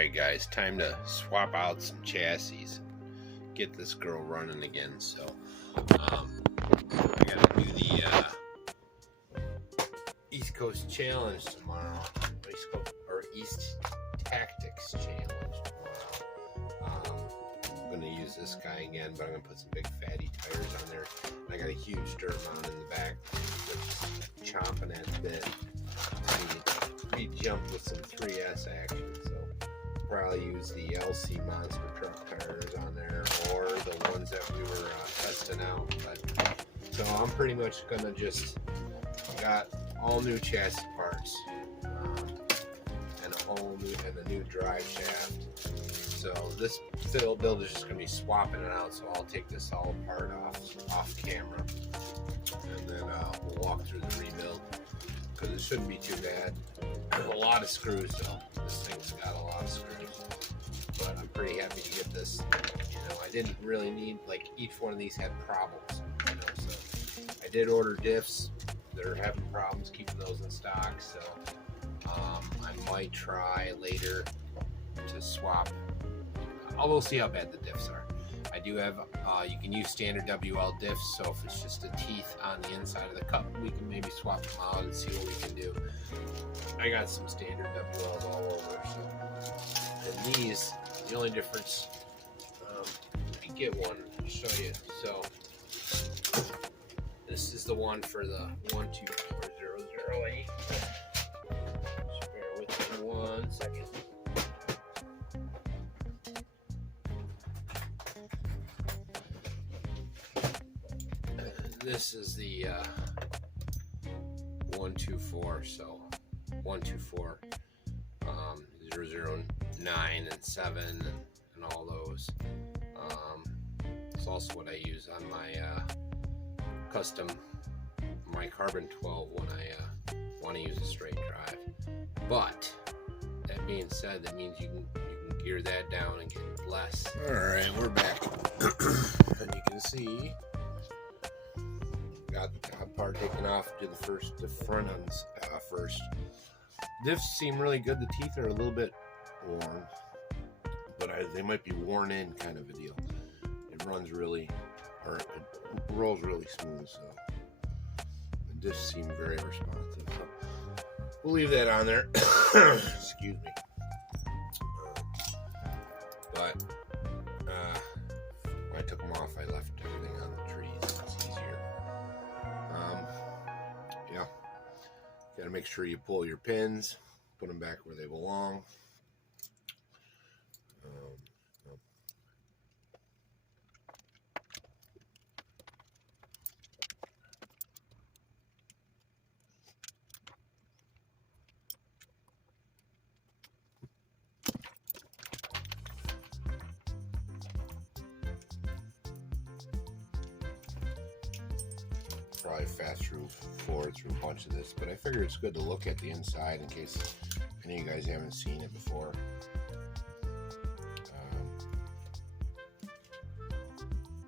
Alright guys, time to swap out some chassis, get this girl running again. So I gotta do the East Coast Challenge tomorrow, East Tactics Challenge tomorrow. I'm gonna use this guy again, but I'm gonna put some big fatty tires on there. And I got a huge dirt mound in the back that's chomping at the bit. We jumped with some 3S action, so probably use the LC Monster truck tires on there, or the ones that we were testing out. But so I'm pretty much gonna just got all new chassis parts and a new drive shaft. So this build is just gonna be swapping it out. So I'll take this all apart off camera, and then we'll walk through the rebuild, because it shouldn't be too bad. There's a lot of screws though. This thing's got a lot of screws, but I'm pretty happy to get this. I didn't really need, like, each one of these had problems, so I did order diffs. They're having problems keeping those in stock, so I might try later to swap. We'll see how bad the diffs are. I do have, you can use standard WL diffs, so if it's just the teeth on the inside of the cup, we can maybe swap them out and see what we can do. I got some standard WLs all over, so. And these, the only difference, if you get one, I'll show you. So, this is the one for the 124008. Just bear with me 1 second. This is the 124, so 124, 009 and 7 and all those. It's also what I use on my my Carbon 12 when I want to use a straight drive. But that being said, that means you can gear that down and get less. All right, we're back, and you can see. Got the top part taken off. Did the front ends first. Diffs seem really good. The teeth are a little bit worn, but they might be worn in, kind of a deal. It runs really, or it rolls really smooth. So the diffs seem very responsive. So we'll leave that on there. Excuse me. But when I took them off, I left everything on the trees. It's easier. Yeah, got to make sure you pull your pins, put them back where they belong. Probably fast forward through a bunch of this, but I figure it's good to look at the inside in case any of you guys haven't seen it before.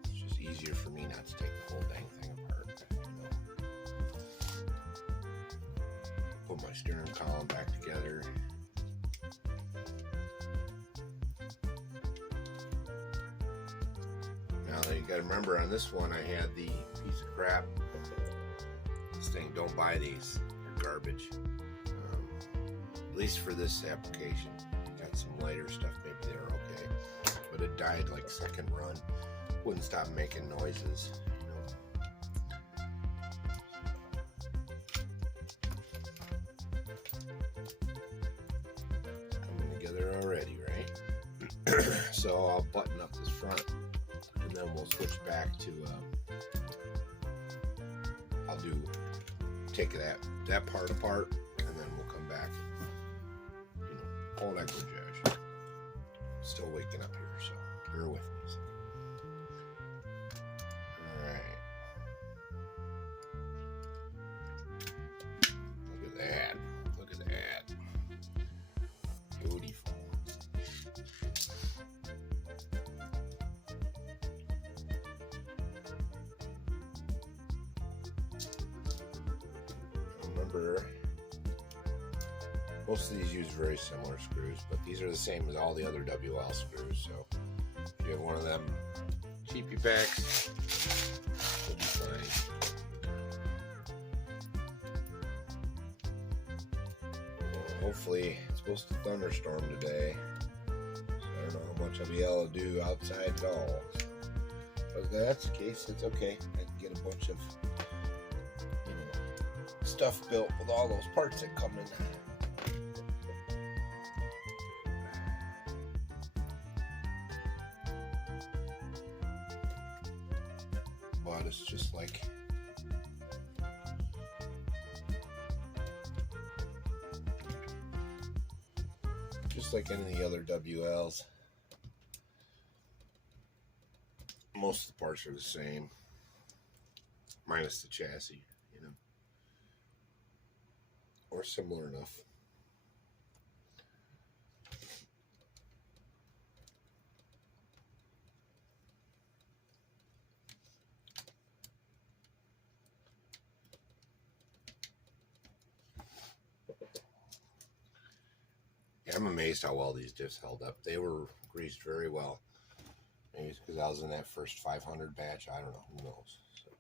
It's just easier for me not to take the whole dang thing apart. Put my steering column back together. Now you got to remember, on this one I had the piece of crap. This thing, don't buy these. They're garbage. At least for this application. Got some lighter stuff, maybe they're okay. But it died like second run. Wouldn't stop making noises. Coming together already, right? So I'll button up this front, and then we'll switch back to I'll take that part apart, and then we'll come back, all that good jazz. Still waking up here, so bear with me a second. Alright. Look at that. Look at that. Beautiful. Remember, Most of these use very similar screws, but these are the same as all the other WL screws. So if you have one of them cheapy packs, it'll be fine. Well, hopefully, it's supposed to thunderstorm today, so I don't know how much I'll be able to do outside at all. But if that's the case, it's okay. I can get a bunch of stuff built with all those parts that come in. But it's just like any of the other WLs. Most of the parts are the same, minus the chassis, or similar enough. Yeah, I'm amazed how well these diffs held up. They were greased very well. Maybe it's because I was in that first 500 batch. I don't know. Who knows? So.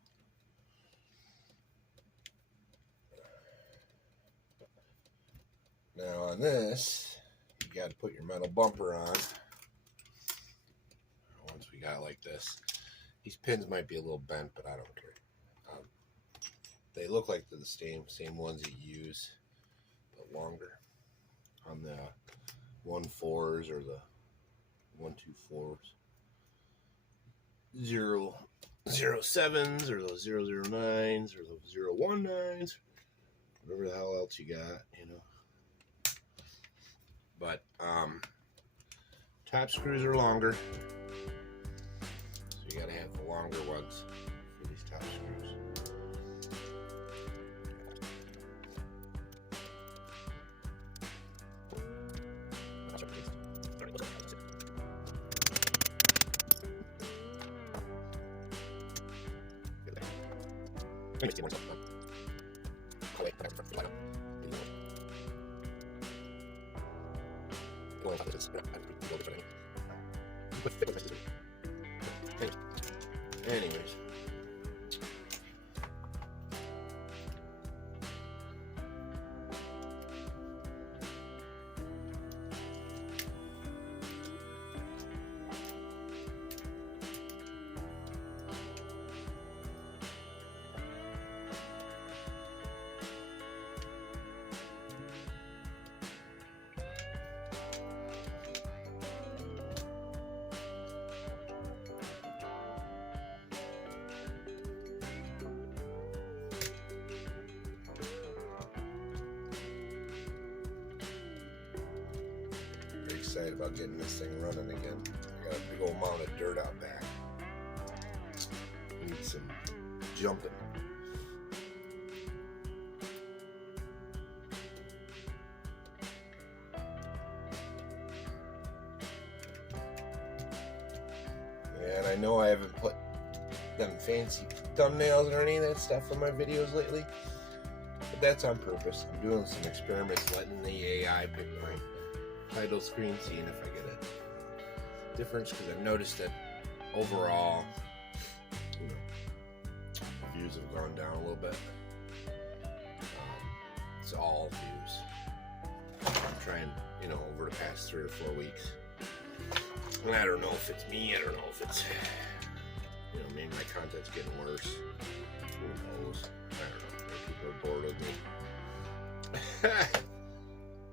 Now on this, you got to put your metal bumper on. Once we got it like this, these pins might be a little bent, but I don't care. They look like they're the same ones you use, but longer on the 1.4s or the 1.24s. 0.07s or those 0.09s or those 0.19s, whatever the hell else you got, But top screws are longer, so you gotta have the longer ones for these top screws. Anyways. Excited about getting this thing running again. I got a big old amount of dirt out back. Need some jumping. And I know I haven't put them fancy thumbnails or any of that stuff on my videos lately, but that's on purpose. I'm doing some experiments, letting the AI pick my title screen, seeing if I get a difference, because I've noticed that overall, views have gone down a little bit. It's all views. I'm trying, over the past 3 or 4 weeks. And I don't know if it's me, I don't know if it's, maybe my content's getting worse. Who knows? I don't know. Maybe people are bored with me.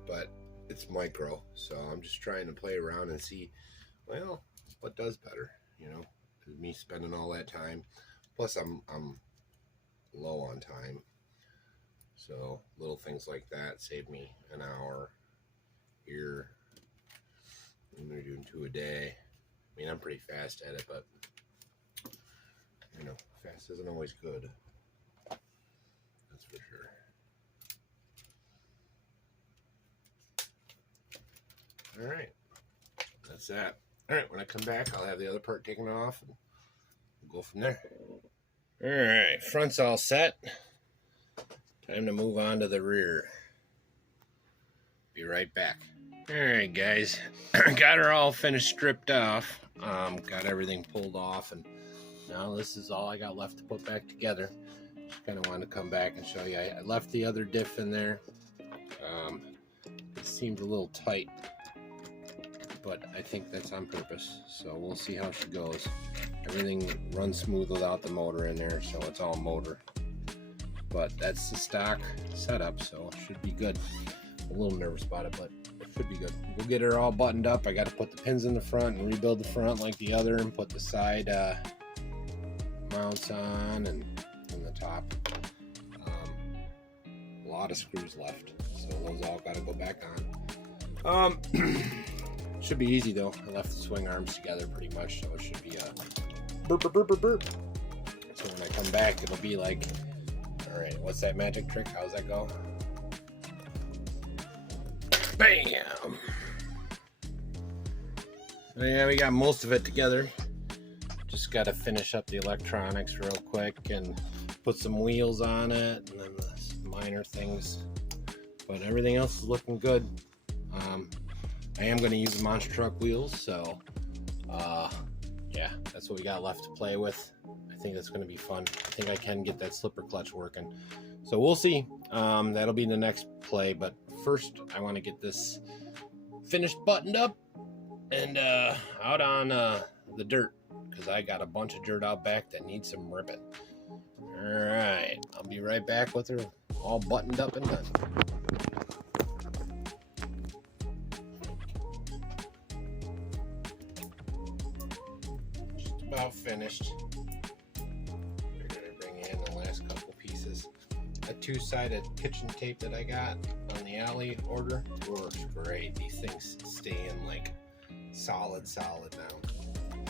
But it's micro, so I'm just trying to play around and see, well, what does better, me spending all that time. Plus, I'm low on time, so little things like that save me an hour here. And they're doing 2 a day. I mean, I'm pretty fast at it, but fast isn't always good. That's for sure. All right, that's that. All right, when I come back, I'll have the other part taken off, and we'll go from there. All right, front's all set. Time to move on to the rear. Be right back. Alright guys, got her all finished stripped off. Got everything pulled off, and now this is all I got left to put back together. Just kind of wanted to come back and show you. I left the other diff in there. It seemed a little tight, but I think that's on purpose. So we'll see how she goes. Everything runs smooth without the motor in there, so it's all motor. But that's the stock setup, so it should be good. A little nervous about it, but it should be good. We'll get her all buttoned up. I got to put the pins in the front and rebuild the front like the other, and put the side mounts on and the top. A lot of screws left, so those all got to go back on. Should be easy though. I left the swing arms together pretty much, so it should be a burp, burp, burp, burp, burp. So when I come back, it'll be like, all right, what's that magic trick? How's that go? Bam! So yeah, we got most of it together. Just got to finish up the electronics real quick and put some wheels on it, and then the minor things. But everything else is looking good. I am going to use the monster truck wheels, so yeah, that's what we got left to play with. I think that's going to be fun. I think I can get that slipper clutch working. So we'll see. That'll be the next play, but first I want to get this finished, buttoned up, and out on the dirt, because I got a bunch of dirt out back that needs some ripping. Alright, I'll be right back with her all buttoned up and done. Just about finished. We're going to bring in the last couple pieces. A two-sided kitchen tape that I got on the alley order works great. These things stay in like solid now.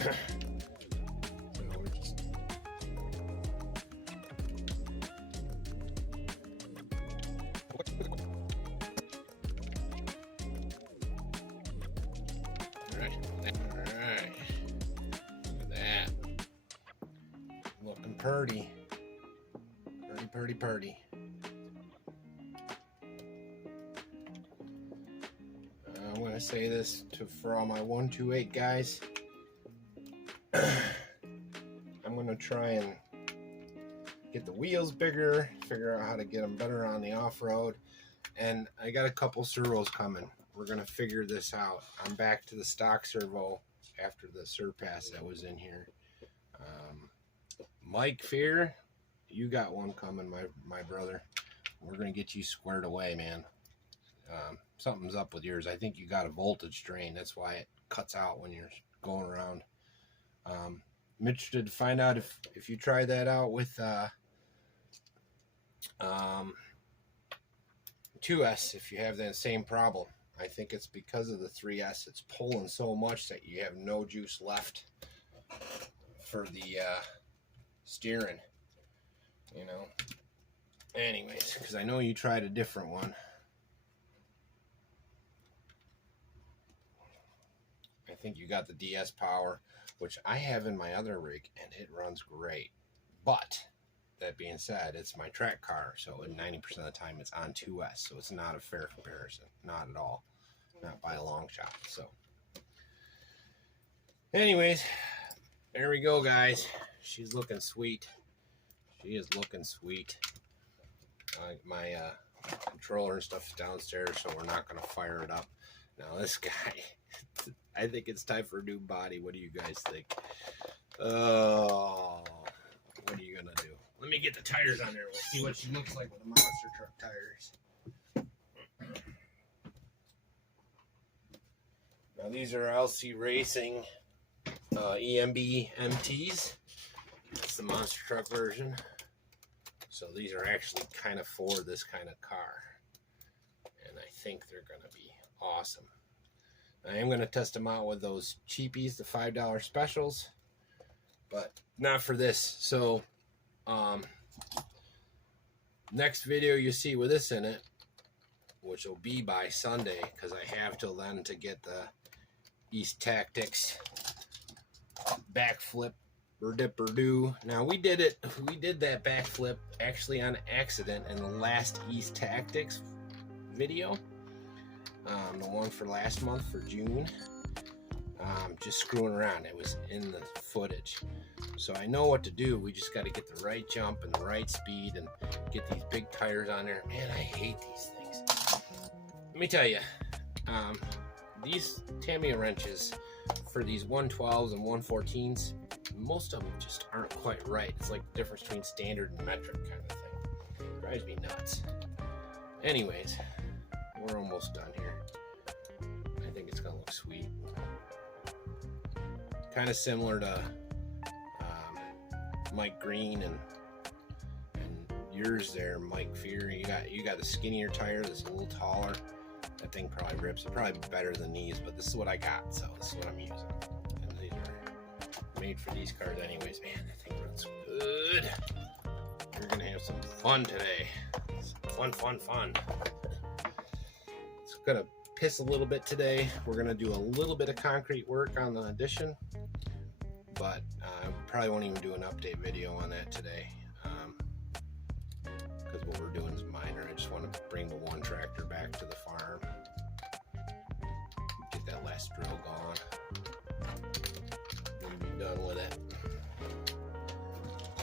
So we're just Alright. Look at that. Looking purty. Purty. I'm going to say this for all my 128 guys. I'm going to try and get the wheels bigger, figure out how to get them better on the off-road, and I got a couple servos coming. We're going to figure this out. I'm back to the stock servo after the surpass that was in here. Mike Fear, you got one coming, my brother. We're going to get you squared away, man. Something's up with yours. I think you got a voltage drain. That's why it cuts out when you're going around. I'm interested to find out if you try that out with 2S, if you have that same problem. I think it's because of the 3S. It's pulling so much that you have no juice left for the steering, you know. Anyways, because I know you tried a different one. I think you got the DS power, which I have in my other rig, and it runs great. But that being said, it's my track car, so 90% of the time it's on 2S, so it's not a fair comparison. Not at all. Not by a long shot. So anyways, there we go, guys. She's looking sweet. She is looking sweet. My controller and stuff is downstairs, so we're not going to fire it up. Now this guy, I think it's time for a new body. What do you guys think? Oh, what are you going to do? Let me get the tires on there. We'll see what she looks like with the monster truck tires. Now these are LC Racing EMB MTs. That's the monster truck version. So these are actually kind of for this kind of car. And I think they're going to be awesome. I am going to test them out with those cheapies, the $5 specials. But not for this. So next video you see with this in it, which will be by Sunday, because I have till then to get the East Tactics backflip dipper-doo. Now we did that backflip actually on accident in the last East Tactics video, The one for last month for June. Just screwing around. It was in the footage. So I know what to do. We just got to get the right jump and the right speed and get these big tires on there. Man, I hate these things. Let me tell you, these Tamiya wrenches for these 112s and 114s, most of them just aren't quite right. It's like the difference between standard and metric kind of thing. It drives me nuts. Anyways, we're almost done here. I think it's gonna look sweet. Kind of similar to Mike Green and yours there, Mike Fear. You got the skinnier tire that's a little taller. That thing probably rips. It's probably better than these, but this is what I got, so this is what I'm using. And these are made for these cars anyways. Man, that thing runs good. We're gonna have some fun today. Fun. It's gonna piss a little bit today. We're gonna do a little bit of concrete work on the addition, but I probably won't even do an update video on that today, because what we're doing is minor. I just want to bring the one tractor back to the farm, get that last drill gone, and be done with it.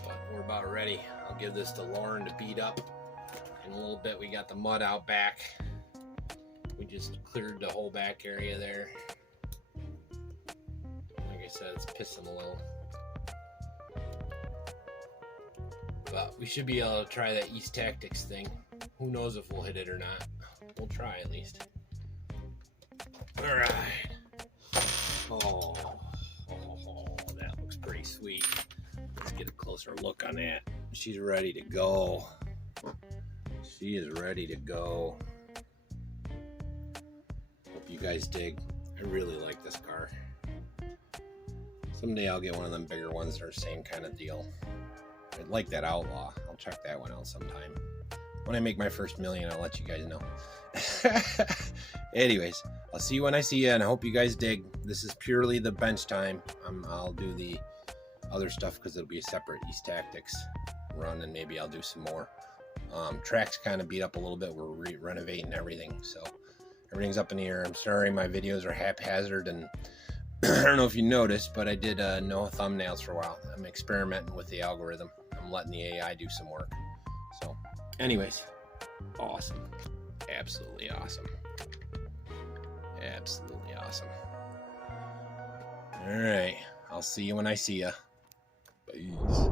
But we're about ready. I'll give this to Lauren to beat up. In a little bit, we got the mud out back. We just cleared the whole back area there. Like I said, it's pissing a little. But we should be able to try that East Tactics thing. Who knows if we'll hit it or not. We'll try at least. Alright. Oh, that looks pretty sweet. Let's get a closer look on that. She's ready to go. She is ready to go. Hope you guys dig. I really like this car. Someday I'll get one of them bigger ones that are the same kind of deal. I like that Outlaw. I'll check that one out sometime. When I make my first million, I'll let you guys know. Anyways, I'll see you when I see you, and I hope you guys dig. This is purely the bench time. I'll do the other stuff because it'll be a separate East Tactics run, and maybe I'll do some more. Track's kind of beat up a little bit. We're renovating everything, so everything's up in the air. I'm sorry my videos are haphazard, and I don't know if you noticed, but I did no thumbnails for a while. I'm experimenting with the algorithm. I'm letting the AI do some work. So anyways, awesome. Absolutely awesome. Absolutely awesome. All right, I'll see you when I see you. Peace.